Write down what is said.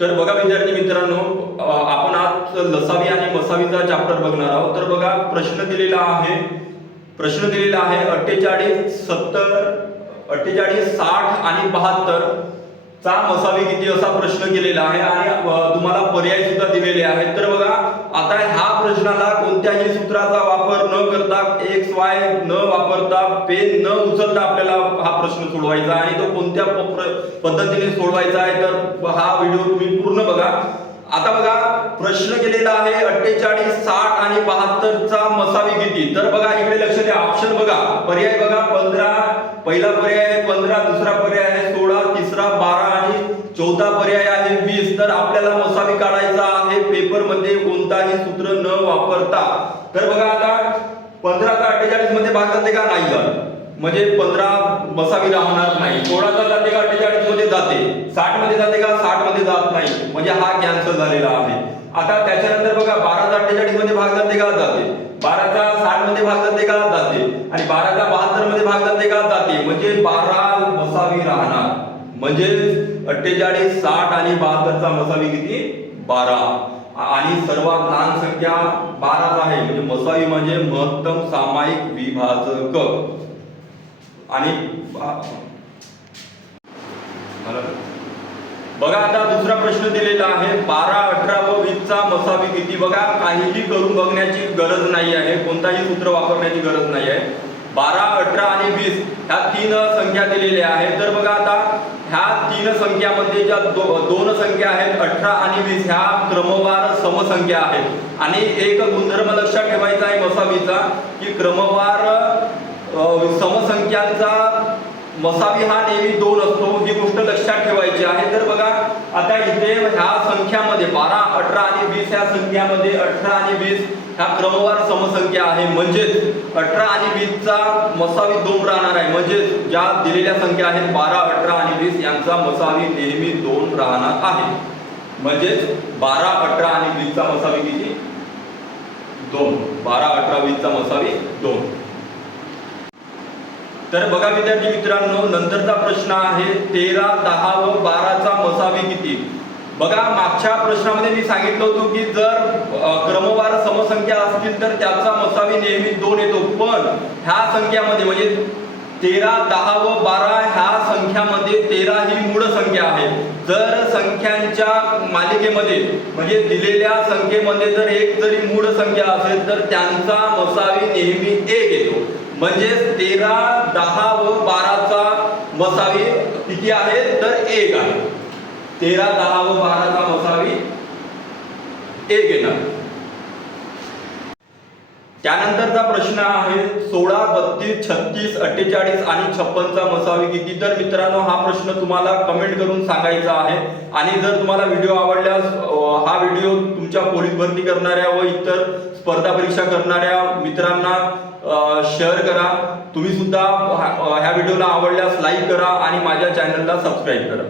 तर बघा विद्यार्थी मित्रांनो, आपण आज लसावी आणि मसावीचा चॅप्टर बघणार आहोत। तर बघा प्रश्न दिलेला आहे 48, 70, 48, 60 आणि 72 चा मसावी किती असा प्रश्न केलेला आहे आणि तुम्हाला पर्याय सुद्धा दिलेले आहेत। तर बघा आता ह्या प्रश्नाला कोणत्याही सूत्राचा वापर न करता एक्स वाय न वापरता पेन न उचलता आपल्याला हा प्रश्न सोडवायचा आणि तो कोणत्या पद्धतीने सोडवायचा आहे तर हा व्हिडिओ तुम्ही पूर्ण बघा। आता बघा प्रश्न केलेला आहे 48, 60 आणि 72 चा मसावी किती। तर बघा इकडे लक्ष द्या, ऑप्शन बघा, पर्याय बघा 15, पहिला पर्याय आहे 15, दुसरा पर्याय आहे 16, तिसरा 12 आणि चौथा पर्याय आहे 20। तर आपल्याला मसावी काढायचा आहे पेपर मध्ये कोणताही सूत्र न वापरता। तर बघा आता 15 चा 48 मध्ये भाग जाते का नाही जात, म्हणजे 15 मसावी राहणार नाही। 16 चा जाते का 48 मध्ये जाते, 60 मध्ये जाते का 60 मध्ये जात नाही, म्हणजे हा कॅन्सल झालेला आहे। आता त्याच्यानंतर बघा 12 चा 48 मध्ये भाग जाते का जाते, 12 चा 60 मध्ये भाग जाते का जाते आणि 12 चा 72 मध्ये भाग जाते का जाते, म्हणजे 12 मसावी राहणार। म्हणजे 48, 60 आणि 72 चा मसावी किती 12 आणि सर्वात लहान संख्या 12 आहे, म्हणजे मसावी म्हणजे महत्तम सामायिक विभाजक। आणि बघा आता दुसरा प्रश्न दिलेला आहे 12, 18 व 20 चा मसावी किती। बघा काहीही करून बघण्याची गरज नाही आहे, कोणताही सूत्र वापरण्याची गरज नाही आहे। 12, 18 आणि 20 ह्या तीन संख्या दिलेल्या आहेत। तर बघा आता ह्या तीन संख्यामध्ये ज्या दोन संख्या आहेत 18 आणि 20 ह्या क्रमवार समसंख्या आहेत आणि एक गुणधर्म लक्षात ठेवायचा आहे मसावीचा की क्रमवार समसंख्यांचा मसावी हा नेहमी 2 असतो, ही गोष्ट लक्षात ठेवायची आहे। तर बघा आता इथे ह्या संख्यामध्ये 12, 18 आणि 20 ह्या संख्यामध्ये 18 आणि 20 ह्या क्रमवार समसंख्या आहे, म्हणजे 18 आणि 20 चा मसावी 2 राहणार आहे। म्हणजे ज्या दिलेल्या संख्या आहेत 12, 18 आणि 20 यांचा मसावी नेहमी 2 राहणार आहे। म्हणजे 12, 18 आणि 20 चा मसावी किती 2, 12, 18, 20 चा मसावी 2। तर बघा विद्यार्थी मित्रांनो, नंतरचा प्रश्न आहे 13, 10 व 12 चा मसावी किती। बघा मागच्या प्रश्नामध्ये मी सांगितलं होतं की जर क्रमवार समसंख्या असतील तर त्याचा मसावी नेहमी 2 येतो, पण ह्या संख्यामध्ये म्हणजे 13, 10 व 12 ह्या संख्यामध्ये 13 ही मूळ संख्या आहे। जर संख्यांच्या मालिकेमध्ये म्हणजे दिलेल्या संख्येमध्ये जर एक जरी मूळ संख्या असेल तर त्यांचा मसावी नेहमी 1 येतो। म्हणजे 13, 10 व 12 चा मसावी किती आहे तर 1 आहे। 13, 10 व 12 चा मसावी 1 येणार। त्यानंतरचा प्रश्न आहे 16, 32, 36, 48 आणि 56 चा मसावी किती। तर मित्रांनो हा प्रश्न तुम्हाला कमेंट करून सांगायचा आहे आणि जर तुम्हाला व्हिडिओ आवडल्यास हा व्हिडिओ तुमच्या पोलीस भरती करणाऱ्या व इतर स्पर्धा परीक्षा करणाऱ्या मित्रांना शेअर करा। तुम्ही सुद्धा ह्या व्हिडिओला आवडल्यास लाईक करा आणि माझ्या चॅनलला सबस्क्राईब करा।